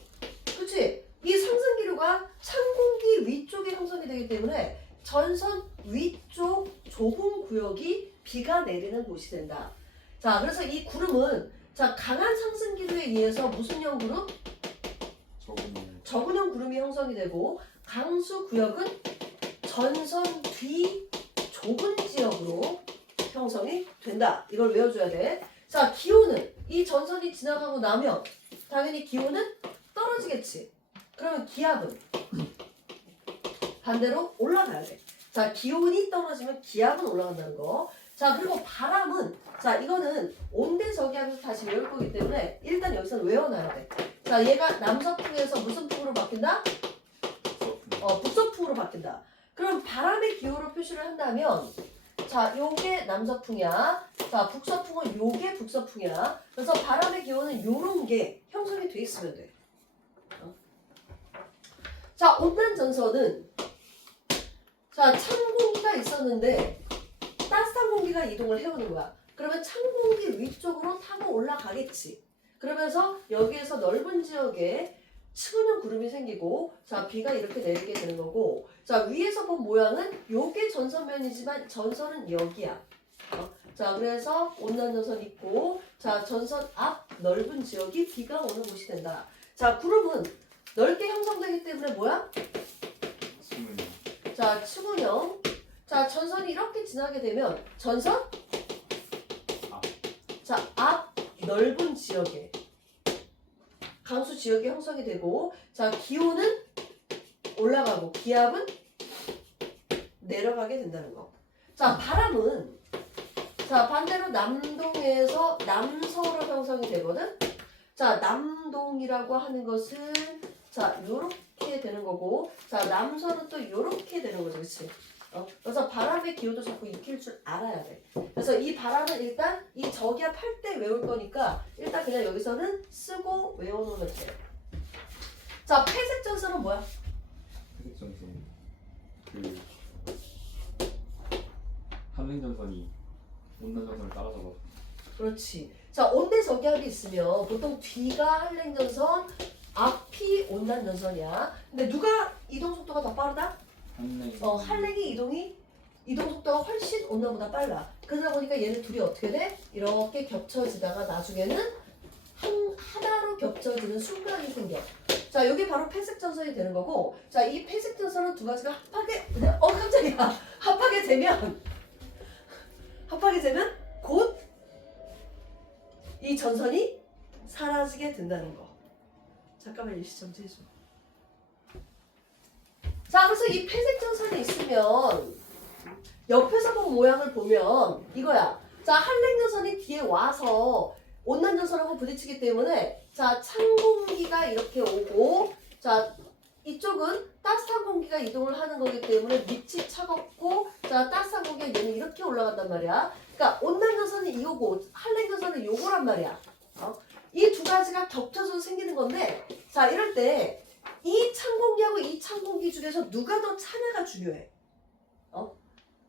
그치? 이 상승 기류가 찬 공기 위쪽에 형성이 되기 때문에 전선 위쪽 좁은 구역이 비가 내리는 곳이 된다. 자, 그래서 이 구름은 자 강한 상승 기류에 의해서 무슨 형 구름? 저근형 구름이 형성이 되고, 강수 구역은 전선 뒤 좁은 지역으로 형성이 된다. 이걸 외워줘야 돼. 자, 기온은 이 전선이 지나가고 나면 당연히 기온은 떨어지겠지. 그러면 기압은 반대로 올라가야 돼. 자, 기온이 떨어지면 기압은 올라간다는 거. 자, 그리고 바람은, 자, 이거는 온대저기하면서 다시 외울 거기 때문에 일단 여기서는 외워놔야 돼. 자, 얘가 남서풍에서 무슨 풍으로 바뀐다? 북서풍으로 바뀐다. 그럼 바람의 기호로 표시를 한다면, 자, 요게 남서풍이야. 자, 북서풍은 요게 북서풍이야. 그래서 바람의 기호는 요런 게 형성이 돼 있으면 돼. 자, 온난전선은, 자, 찬 공기가 있었는데 따뜻한 공기가 이동을 해오는 거야. 그러면 찬 공기 위쪽으로 타고 올라가겠지. 그러면서 여기에서 넓은 지역에 측은형 구름이 생기고, 자, 비가 이렇게 내리게 되는 거고, 자, 위에서 본 모양은 요게 전선면이지만 전선은 여기야. 자, 그래서 온난전선 있고, 자, 전선 앞 넓은 지역이 비가 오는 곳이 된다. 자, 구름은 넓게 형성되기 때문에 뭐야? 수문이 자, 측은형. 자, 전선이 이렇게 지나게 되면 전선? 앞. 자, 앞 넓은 지역에 강수 지역이 형성이 되고, 자, 기온은 올라가고 기압은 내려가게 된다는 거. 자, 바람은, 자, 반대로 남동에서 남서로 형성이 되거든. 자, 남동이라고 하는 것은, 자, 요렇게 되는 거고, 자, 남서는 또 요렇게 되는 거죠. 그치? 그래서 바람의 기호도 자꾸 익힐 줄 알아야 돼. 그래서 이 바람은 일단 이 저기압 할 때 외울 거니까 일단 그냥 여기서는 쓰고 외워놓으면 돼. 자, 폐색 전선은 뭐야? 회색 전선 그 한랭 전선이 온난 전선을 따라잡아. 그렇지. 자, 온대 저기압이 있으면 보통 뒤가 한랭 전선, 앞이 온난 전선이야. 근데 누가 이동 속도가 더 빠르다? 한랭. 한랭이 이동 속도가 훨씬 온난보다 빨라. 그러다 보니까 얘네 둘이 어떻게 돼? 이렇게 겹쳐지다가 나중에는 하나로 겹쳐지는 순간이 생겨. 자, 여기 바로 폐색 전선이 되는 거고, 자, 이 폐색 전선은 두 가지가 깜짝이야. 합하게 되면 곧 이 전선이 사라지게 된다는 거. 잠깐만 일시 정지해줘. 자, 그래서 이 폐색 전선이 있으면 옆에서 본 모양을 보면 이거야. 자, 한랭 전선이 뒤에 와서 온난 전선하고 부딪히기 때문에, 자, 찬 공기가 이렇게 오고, 자, 이쪽은 따뜻한 공기가 이동을 하는 거기 때문에 밑이 차갑고, 자, 따뜻한 공기가 얘는 이렇게 올라간단 말이야. 그러니까 온난 전선이 이거고 한랭 전선은 요거란 말이야. 이 두 가지가 겹쳐서 생기는 건데, 자, 이럴 때 이 찬 공기하고 이 찬 공기 중에서 누가 더 차냐가 중요해.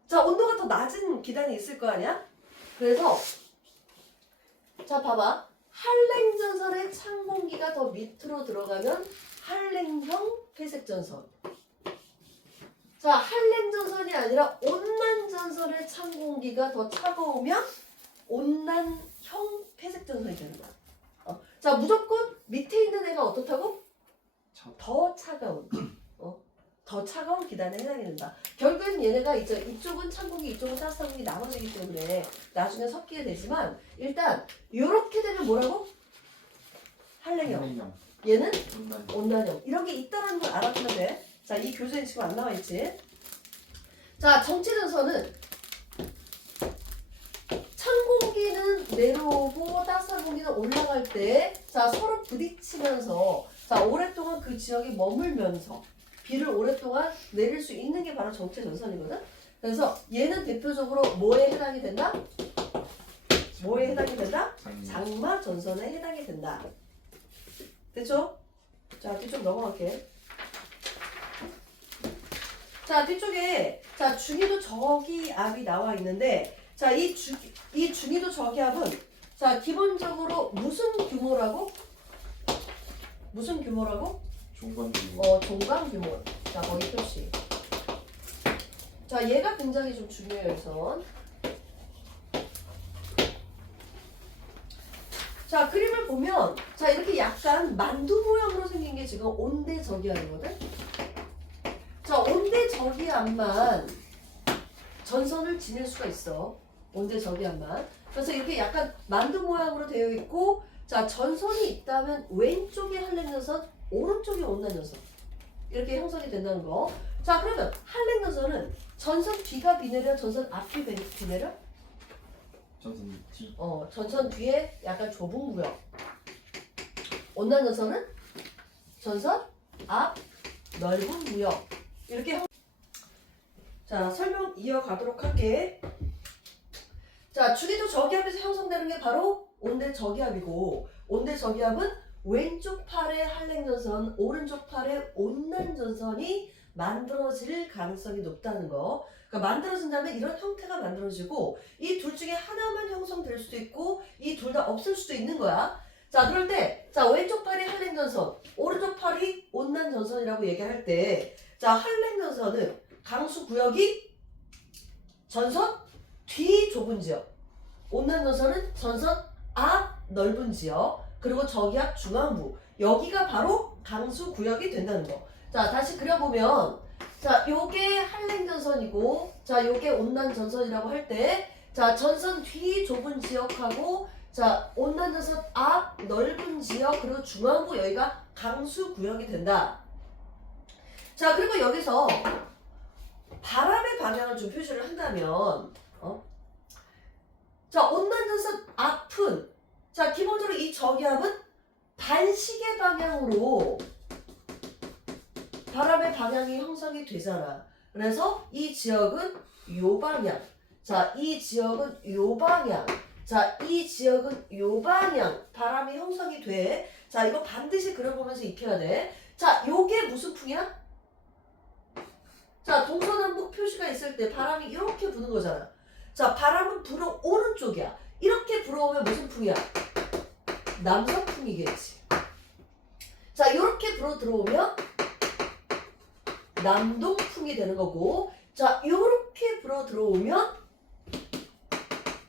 자, 온도가 더 낮은 기단이 있을 거 아니야? 그래서 자, 봐봐. 한랭 전선의 찬 공기가 더 밑으로 들어가면 한랭형 회색 전선. 자, 한랭 전선이 아니라 온난 전선의 찬 공기가 더 차가우면 온난형 회색 전선이 되는 거야. 자, 무조건 밑에 있는 애가 어떻다고? 더 차가운. 더 차가운 기단에 해당이 된다. 결국엔 얘네가 이쪽은 찬 공기, 이쪽은 따뜻한 공기 나눠지기 때문에 나중에 섞이게 되지만, 일단 이렇게 되면 뭐라고? 한랭형. 한랭형. 얘는 온난. 온난형. 이런 게 있다는 걸 알아두면 돼. 자, 이 교재에 지금 안 나와 있지? 자, 정체전선은 찬 공기는 내려오고 따뜻한 공기는 올라갈 때, 자, 서로 부딪히면서, 자, 오랫동안 그 지역에 머물면서 비를 오랫동안 내릴 수 있는 게 바로 정체전선이거든? 그래서 얘는 대표적으로 뭐에 해당이 된다? 뭐에 해당이 된다? 장마 전선에 해당이 된다. 됐죠? 자, 뒤쪽 넘어갈게. 자, 뒤쪽에, 자, 중위도 저기압이 나와 있는데, 자, 이 중위도 저기압은, 자, 기본적으로 무슨 규모라고? 무슨 규모라고? 종관 규모. 종강 규모. 자, 거기 표시. 자, 얘가 굉장히 좀 중요해요, 우선. 자, 그림을 보면, 자, 이렇게 약간 만두 모양으로 생긴 게 지금 온대저기압이거든? 자, 온대저기압만 전선을 지낼 수가 있어. 온대저기압만. 그래서 이렇게 약간 만두 모양으로 되어 있고, 자, 전선이 있다면 왼쪽에 한랭 전선, 오른쪽에 온난 전선. 이렇게 형성이 된다는 거. 자, 그러면 한랭 전선은 전선 뒤가 비 내려, 전선 앞이 비 내려? 전선 뒤. 전선 뒤에 약간 좁은 구역. 온난 전선은 전선 앞 넓은 구역. 이렇게. 자, 설명 이어가도록 할게. 자, 주기도 저기압에서 형성되는 게 바로 온대 저기압이고, 온대 저기압은 왼쪽 팔의 한랭전선, 오른쪽 팔의 온난전선이 만들어질 가능성이 높다는 거. 그러니까 만들어진다면 이런 형태가 만들어지고, 이 둘 중에 하나만 형성될 수도 있고, 이 둘 다 없을 수도 있는 거야. 자, 그럴 때, 자, 왼쪽 팔이 한랭전선, 오른쪽 팔이 온난전선이라고 얘기할 때, 자, 한랭전선은 강수 구역이 전선 뒤 좁은 지역, 온난전선은 전선 앞 넓은 지역, 그리고 저기압 중앙부, 여기가 바로 강수 구역이 된다는 거. 자, 다시 그려보면, 자, 요게 한랭전선이고, 자, 요게 온난전선이라고 할 때, 자, 전선 뒤 좁은 지역하고, 자, 온난전선 앞 넓은 지역, 그리고 중앙부 여기가 강수 구역이 된다. 자, 그리고 여기서 바람의 방향을 좀 표시를 한다면, 자, 온난전선 앞은, 자, 기본적으로 이 저기압은 반시계 방향으로 바람의 방향이 형성이 되잖아. 그래서 이 지역은 요 방향. 자, 이 지역은 요 방향. 자, 이 지역은 요 방향. 바람이 형성이 돼. 자, 이거 반드시 그려보면서 익혀야 돼. 자, 요게 무슨 풍이야? 자, 동서남북 표시가 있을 때 바람이 이렇게 부는 거잖아. 자, 바람은 불어오는 쪽이야. 이렇게 불어오면 무슨 풍이야? 남서풍이겠지. 자, 이렇게 불어 들어오면 남동풍이 되는 거고, 자, 이렇게 불어 들어오면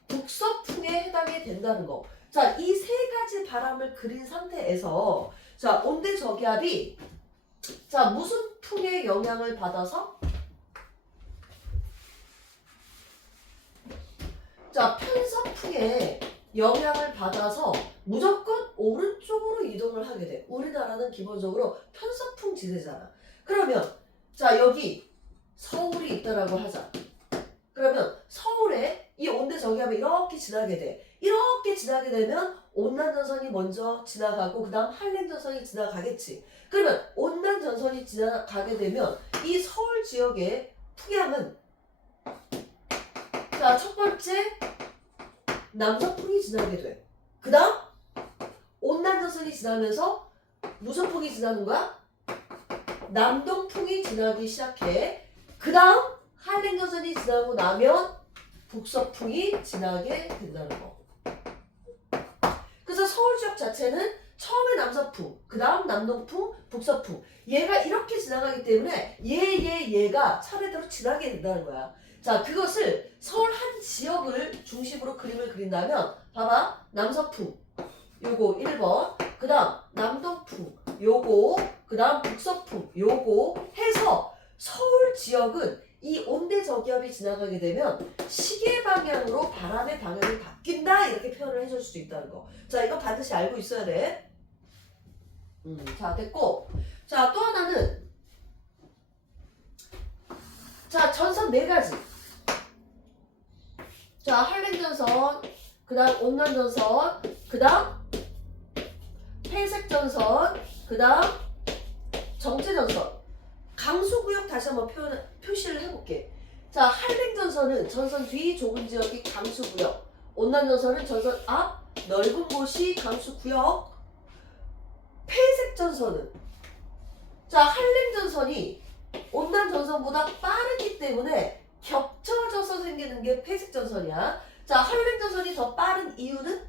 북서풍에 해당이 된다는 거. 자, 이 세 가지 바람을 그린 상태에서, 자, 온대 저기압이, 자, 무슨 풍의 영향을 받아서, 자, 편서풍의 영향을 받아서 무조건 오른쪽으로 이동을 하게 돼. 우리나라는 기본적으로 편서풍 지대잖아. 그러면, 자, 여기 서울이 있다라고 하자. 그러면 서울에 이 온대 저기압이 이렇게 지나게 돼. 이렇게 지나게 되면 온난전선이 먼저 지나가고, 그 다음 한랭전선이 지나가겠지. 그러면 온난전선이 지나가게 되면 이 서울 지역의 풍향은, 자, 첫 번째 남서풍이 지나게 돼. 그 다음 온난전선이 지나면서 무슨 풍이 지나는 거야? 남동풍이 지나기 시작해. 그 다음 한랭전선이 지나고 나면 북서풍이 지나게 된다는 거. 그래서 서울 지역 자체는 처음에 남서풍, 그 다음 남동풍, 북서풍. 얘가 이렇게 지나가기 때문에 얘가 차례대로 지나게 된다는 거야. 자, 그것을 서울 한 지역을 중심으로 그림을 그린다면, 봐봐. 남서풍, 요거 1번. 그 다음 남동풍, 요거. 그 다음 북서풍, 요거 해서 서울 지역은 이 온대 저기압이 지나가게 되면 시계 방향으로 바람의 방향이 바뀐다, 이렇게 표현을 해줄 수도 있다는 거. 자, 이거 반드시 알고 있어야 돼. 자, 됐고. 자, 또 하나는, 자, 전선 4가지. 자, 한랭전선, 그 다음 온난전선, 그 다음 폐색전선, 그 다음 정체전선. 강수구역 다시 한번 표시를 해볼게. 자, 한랭전선은 전선 뒤 좁은 지역이 강수구역, 온난전선은 전선 앞 넓은 곳이 강수구역, 폐색전선은, 자, 한랭전선이 온난전선보다 빠르기 때문에 겹쳐져서 생기는 게 폐색전선이야. 자, 한랭전선이 더 빠른 이유는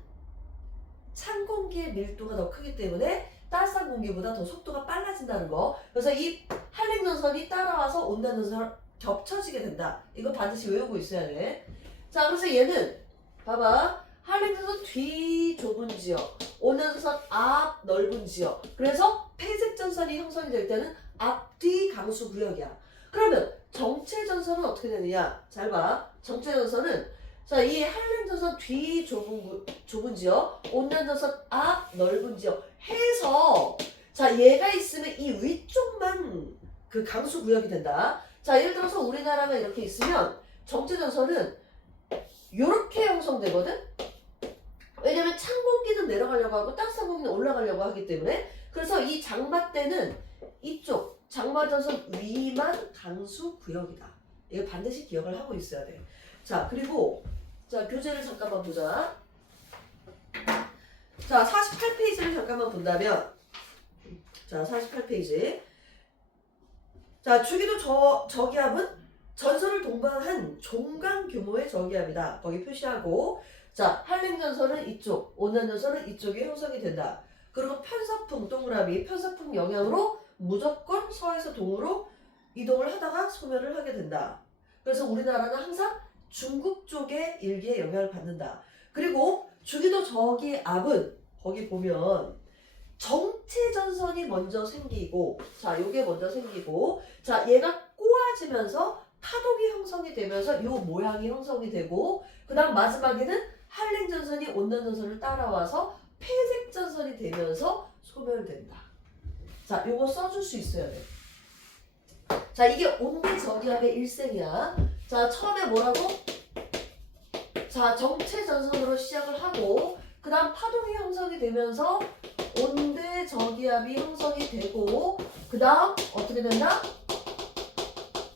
찬 공기의 밀도가 더 크기 때문에 따스한 공기보다 더 속도가 빨라진다는 거. 그래서 이 한랭전선이 따라와서 온난전선을 겹쳐지게 된다. 이거 반드시 외우고 있어야 돼. 자, 그래서 얘는 봐봐. 한랭전선 뒤 좁은 지역, 온난전선 앞 넓은 지역. 그래서 폐색전선이 형성이 될 때는 앞뒤 강수 구역이야. 그러면 정체전선은 어떻게 되느냐? 잘 봐. 정체전선은, 자, 이 한랭전선 뒤 좁은 지역, 온난전선 앞 넓은 지역 해서, 자, 얘가 있으면 이 위쪽만 그 강수 구역이 된다. 자, 예를 들어서 우리나라가 이렇게 있으면 정체전선은 이렇게 형성되거든? 왜냐면 찬 공기는 내려가려고 하고 따뜻한 공기는 올라가려고 하기 때문에 그래서 이 장마대는 이쪽 장마전선 위만 강수 구역이다. 이거 반드시 기억을 하고 있어야 돼. 자, 그리고 자, 교재를 잠깐만 보자. 자, 48페이지를 잠깐만 본다면 자, 48페이지. 자, 주기도 저기압은 전선을 동반한 종강 규모의 저기압이다. 거기 표시하고 자, 한랭전선은 이쪽, 온난전선은 이쪽에 형성이 된다. 그리고 편서풍, 동그라미, 편서풍 영향으로 무조건 서에서 동으로 이동을 하다가 소멸을 하게 된다. 그래서 우리나라는 항상 중국 쪽의 일기에 영향을 받는다. 그리고 주기도 저기압은 거기 보면 정체전선이 먼저 생기고 자, 요게 먼저 생기고 자, 얘가 꼬아지면서 파동이 형성이 되면서 요 모양이 형성이 되고 그 다음 마지막에는 한랭전선이 온난전선을 따라와서 폐색전선이 되면서 소멸된다. 자, 요거 써줄 수 있어야 돼. 자, 이게 온대 저기압의 일생이야. 자, 처음에 뭐라고? 자, 정체전선으로 시작을 하고 그 다음 파동이 형성이 되면서 온대 저기압이 형성이 되고 그 다음 어떻게 된다?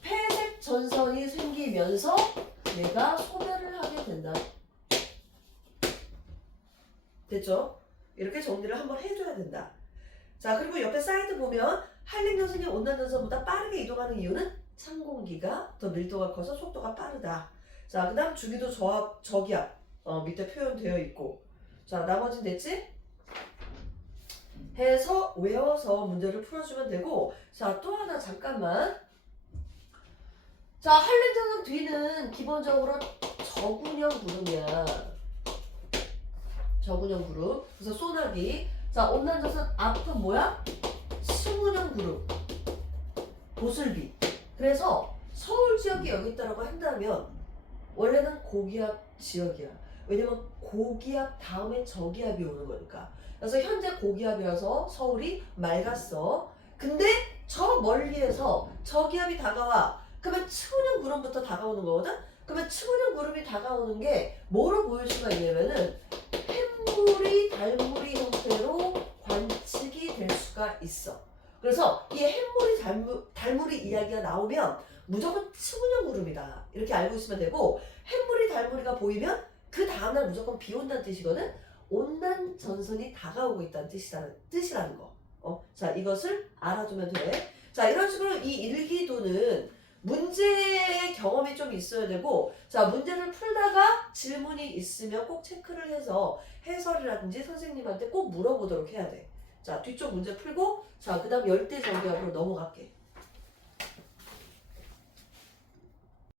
폐색 전선이 생기면서 얘가 소멸을 하게 된다. 됐죠? 이렇게 정리를 한번 해줘야 된다. 자, 그리고 옆에 사이드 보면 한랭전선이 온난전선보다 빠르게 이동하는 이유는 찬 공기가 더 밀도가 커서 속도가 빠르다. 자, 그 다음 주기도 저기압 밑에 표현되어 있고 자, 나머지는 됐지? 해서 외워서 문제를 풀어주면 되고 자, 또 하나 잠깐만. 자, 한랭전선 뒤는 기본적으로 저군형 구름이야. 저군형 구름. 그래서 소나기. 자, 온난전선 앞은 뭐야? 승운형 구름. 보슬비. 그래서 서울 지역이 여기 있다라고 한다면 원래는 고기압 지역이야. 왜냐면 고기압 다음에 저기압이 오는 거니까. 그래서 현재 고기압이라서 서울이 맑았어. 근데 저 멀리에서 저기압이 다가와. 그러면 측운형 구름부터 다가오는 거거든? 그러면 측운형 구름이 다가오는 게 뭐로 보일 수가 있냐면은 햇물이 달물이 형태로 관측이 될 수가 있어. 그래서 이 햇물이 달물이 이야기가 나오면 무조건 측운형 구름이다. 이렇게 알고 있으면 되고 햇물이 달물이가 보이면 그 다음날 무조건 비 온다는 뜻이거든? 온난 전선이 다가오고 있다는 뜻이라는 거. 자, 이것을 알아두면 돼. 자, 이런 식으로 이 일기도는 문제 경험이 좀 있어야 되고 자, 문제를 풀다가 질문이 있으면 꼭 체크를 해서 해설이라든지 선생님한테 꼭 물어보도록 해야 돼. 자, 뒤쪽 문제 풀고 자, 그 다음 열대 저기압으로 넘어갈게.